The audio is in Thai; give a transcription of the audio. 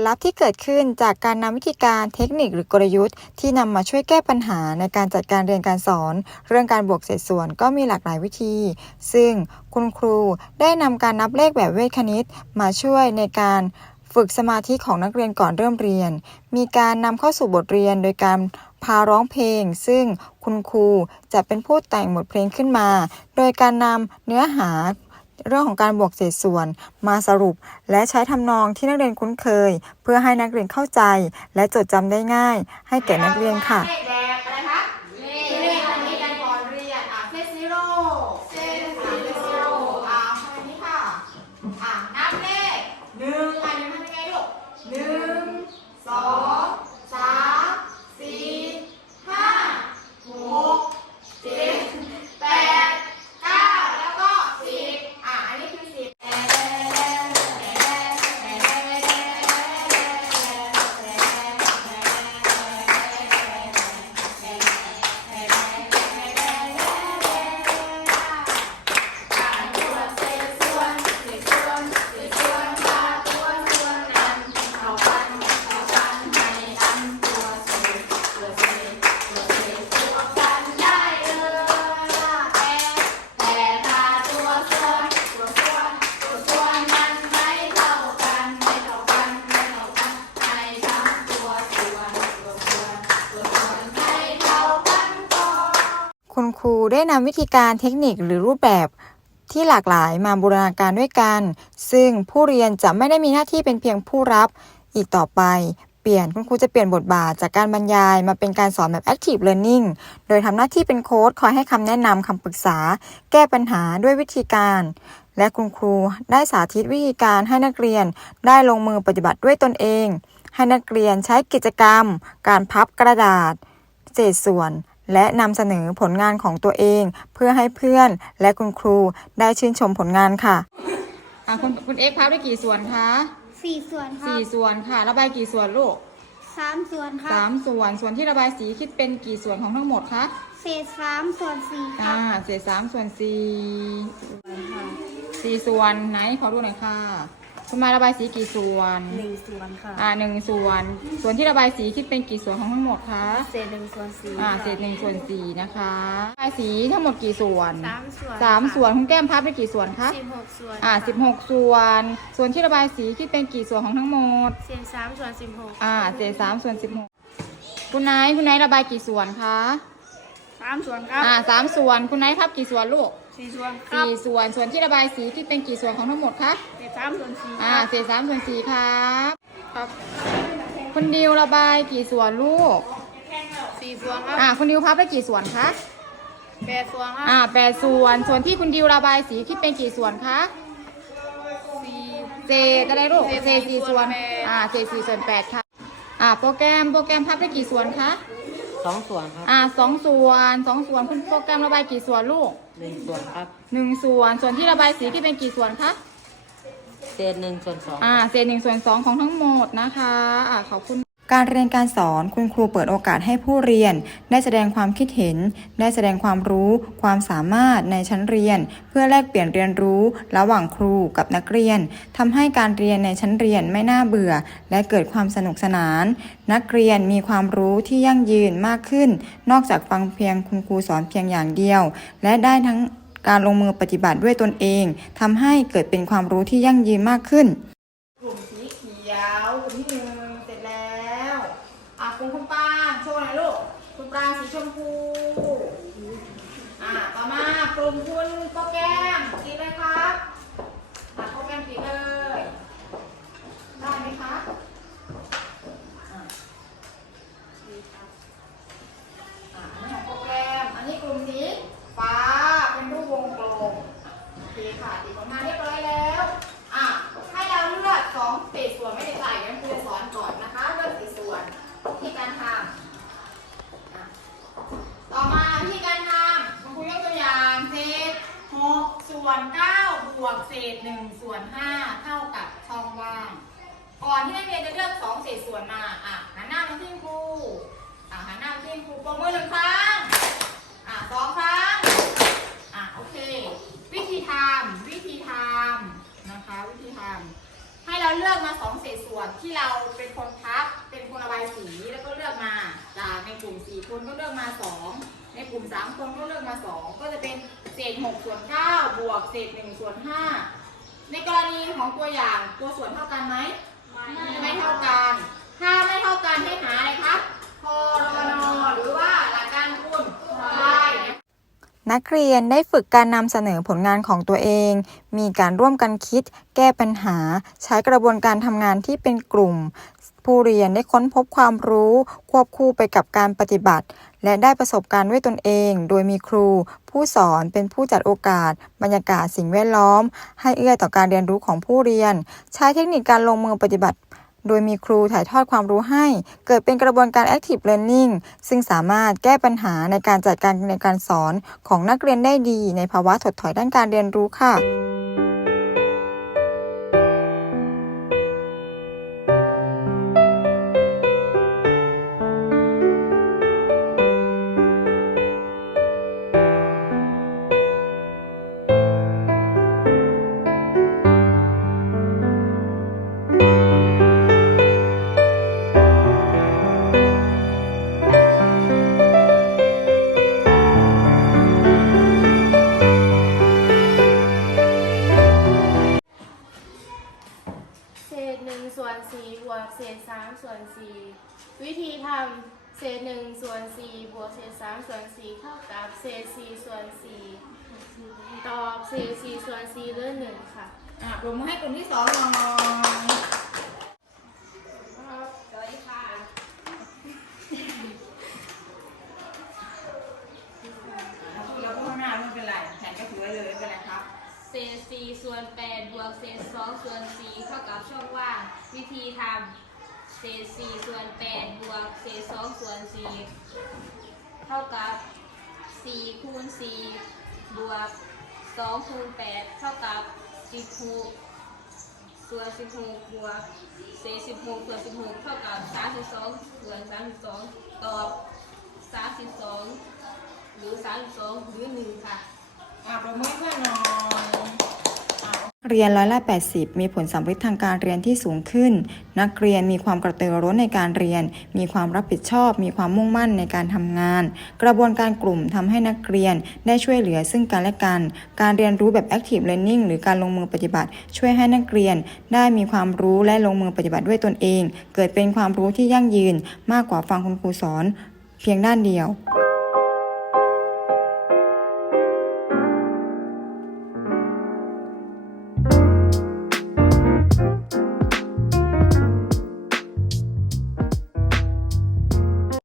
ลลัพธ์ที่เกิดขึ้นจากการนำวิธีการเทคนิคหรือกลยุทธ์ ที่นำมาช่วยแก้ปัญหาในการจัดการเรียนการสอน เรื่องการบวกเศษส่วนก็มีหลากหลายวิธี ซึ่งคุณครูได้นำการนับเลขแบบเวทคณิต มาช่วยในการฝึกสมาธิของนักเรียนก่อนเริ่มเรียน มีการนำเข้าสู่บทเรียนโดยการพาร้องเพลง ซึ่งคุณครูจะเป็นผู้แต่งบทเพลงขึ้นมา โดยการนำเนื้อหา เรื่องของการบวกเศษส่วนมาสรุป และใช้ทำนองที่นักเรียนคุ้นเคย เพื่อให้นักเรียนเข้าใจ และจดจำได้ง่าย ให้แก่นักเรียนค่ะ คุณครูได้นำวิธีการเทคนิคหรือรูปแบบที่หลากหลายมาบูรณาการด้วยกัน ซึ่งผู้เรียนจะไม่ได้มีหน้าที่เป็นเพียงผู้รับอีกต่อไป เปลี่ยนคุณครูจะเปลี่ยนบทบาทจากการบรรยายมาเป็นการสอนแบบ active learning โดยทำหน้าที่เป็นโค้ดคอยให้คำแนะนำคำปรึกษา แก้ปัญหาด้วยวิธีการ และคุณครูได้สาธิตวิธีการให้นักเรียนได้ลงมือปฏิบัติด้วยตนเอง ให้นักเรียนใช้กิจกรรม การพับกระดาษ เศษส่วน และนำเสนอผลงานของตัวเอง เพื่อให้เพื่อนและคุณครูได้ชื่นชมผลงานค่ะอะคุณคุณเอ็กพับได้กี่ส่วนคะสี่ส่วนครับสี่ส่วนค่ะ ระบายกี่ส่วนลูกสามส่วนครัสาบมส่วน ส่วนที่ระบายสีคิดเป็นกี่ส่วนของทั้งหมดคะเศษสามส่วนสี่ครัอ่าบเศษสามส่วนสี่ สี่ส่วนไหนขอดูหน่อยค่ะ คุณมายระบายสีกี่ส่วน หนึ่งส่วนค่ะ อ่าหนึ่งส่วน ส่วนที่ระบายสีคิดเป็นกี่ส่วนของทั้งหมดคะ เศษหนึ่งส่วนสี่อ่า เศษหนึ่งส่วนสี่นะคะ ระบายสีทั้งหมดกี่ส่วนสามส่วนสามส่วนคุณแก้มพับได้กี่ส่วนคะ สิบหกส่วนอ่าสิบหกส่วน ส่วนที่ระบายสีคิดเป็นกี่ส่วนของทั้งหมด เศษสามส่วนสิบหกอ่า เศษสามส่วนสิบหกคุณนายคุณนายระบายกี่ส่วนคะ สามส่วนครับ อ่าสามส่วนคุณนายพับกี่ส่วนลูก สี่ส่วนครับสี่ส่วนส่วนที่ระบายสีคิดเป็นกี่ส่วนของทั้งหมดคะเศษสามส่วนสี่อ่าเศษสามส่วนสี่ครับครับคุณดิวระบายกี่ส่วนลูกสี่ส่วนครับอ่าคุณดิวพับได้กี่ส่วนคะแปดส่วนครับอ่าแปดส่วนส่วนที่คุณดิวระบายสีคิดเป็นกี่ส่วนคะสี่เศษอะไรลูกเศษเศษสี่ส่วนแปดอ่าเศษสี่ส่วนแปดค่ะอ่าโปรแกรมโปรแกรมพับได้กี่ส่วนคะ สองส่วนครับอ่าสองส่วนสองส่วนคุณโปรแกรมระบายกี่ส่วนลูกหนึ่งส่วนครับหนึ่งส่วนส่วนที่ระบายสีที่เป็นกี่ส่วนคะเศษหนึ่งส่วนสองอ่าเศษหนึ่งส่วนสองของทั้งหมดนะคะอ่าขอบคุณ การเรียนการสอนคุณครูเปิดโอกาสให้ผู้เรียน ได้แสดงความคิดเห็น ได้แสดงความรู้ ความสามารถในชั้นเรียน เพื่อแลกเปลี่ยนเรียนรู้ระหว่างครูกับนักเรียนทำให้การเรียนในชั้นเรียนไม่น่าเบื่อ และเกิดความสนุกสนาน นักเรียนมีความรู้ที่ยั่งยืนมากขึ้น นอกจากฟังเพียงคุณครูสอนเพียงอย่างเดียว และได้ทั้งการลงมือปฏิบัติด้วยตนเองทำให้เกิดเป็นความรู้ที่ยั่งยืนมากขึ้น กลุ่มสีเขียวกลุ่มที่หนึ่งเสร็จแล้วอะกลุ่มคุณปางโชว์หน่อยลูก คุณปรางสีชมพู อ่า ต่อมากลุ่มคุณโปแก้มสีอะไรครับอะโปแก้มสีเลย ได้ไหมคะอะอะอันนี้ของโปรแกรม อันนี้กลุ่มสีฟ้าเป็นรูปวงกลม โอเคค่ะติดผลงานเรียบร้อยแล้ว อะ ให้เราเลือกสองเศษส่วนไม่ได้ใส่งั้นครูจะสอนก่อนนะคะเลือกเศษส่วนที่การทำอะต่อมาที่การทำคุณครูยกตัวอย่างเศษหกส่วนเก้าบวก เศษหนึ่งส่วนห้าเท่ากับช่องว่าง ก่อนที่นักเรียนจะเลือกสองเศษส่วนมาอะหันหน้ามาที่ครูอะหันหน้ามาที่ครูปรมือหนึ่งครั้งอะสองครั้งอะโอเค วิธีทำวิธีทำนะคะ วิธีทำให้เราเลือกมาสองเศษส่วนที่เราเป็นคนพับเป็นคนระบายสีแล้วก็เลือกมาจากในกลุ่มสี่คนก็เลือกมาสอง ในกลุ่มสามคนก็เลือกมาสองก็จะเป็นเศษหกส่วนเก้าบวกเศษหนึ่งส่วนห้าในกรณีของตัวอย่างตัวส่วนเท่ากันไหมไม่เท่ากัน ถ้าไม่เท่ากันให้หาอะไรครับพอรอนอหรือว่าหลักการคูณใช่นะนักเรียนได้ฝึกการนำเสนอผลงานของตัวเอง มีการร่วมกันคิด แก้ปัญหา ใช้กระบวนการทำงานที่เป็นกลุ่ม ผู้เรียนได้ค้นพบความรู้ควบคู่ไปกับการปฏิบัติ และได้ประสบการณ์ด้วยตนเอง โดยมีครู ผู้สอนเป็นผู้จัดโอกาส บรรยากาศสิ่งแวดล้อม ให้เอื้อต่อการเรียนรู้ของผู้เรียน ใช้เทคนิคการลงมือปฏิบัติ โดยมีครูถ่ายทอดความรู้ให้ เกิดเป็นกระบวนการ active learning ซึ่งสามารถแก้ปัญหาในการจัดการในการสอนของนักเรียนได้ดี ในภาวะถดถอยด้านการเรียนรู้ค่ะ วิธีทำเศษหนึ่งส่วนสี่บวกเศษสามส่วนสี่เท่ากับเศษสี่ส่วนสี่ตอบเศษสี่ส่วนสี่เหลือหนึ่งค่ะ อะปรบมือให้กลุ่มที่สองหน่อยเราพูดข้างหน้าไม่เป็นไรแผนก็ถือไว้เลยไม่เป็นไรครับ เศษสี่ส่วนแปดบวกเศษสองส่วนสี่เท่ากับช่องว่าง วิธีทำ เศษสี่ส่วนแปดบวกเศษสองส่วนสี่เท่ากับสี่คูณสี่บวกสองคูณแปดเท่ากับสิบหกส่วนสิบหกบวกเศษสิบหกส่วนสิบหกเท่ากับสามสิบสองส่วนสามสิบสองตอบสามสิบสองหรือสามสิบสองหรือหนึ่งค่ะ อะปรบมือเพื่อนหน่อย เรียนร้อยละ 80 มีผลสัมฤทธิ์ทางการเรียนที่สูงขึ้น นักเรียนมีความกระตือร้นในการเรียน มีความรับผิดชอบ มีความมุ่งมั่นในการทำงาน กระบวนการกลุ่มทำให้นักเรียนได้ช่วยเหลือซึ่งกันและกัน การเรียนรู้แบบ active learning หรือการลงมือปฏิบัติ ช่วยให้นักเรียนได้มีความรู้และลงมือปฏิบัติด้วยตนเอง เกิดเป็นความรู้ที่ยั่งยืนมากกว่าฟังคุณครูสอน เพียงด้านเดียว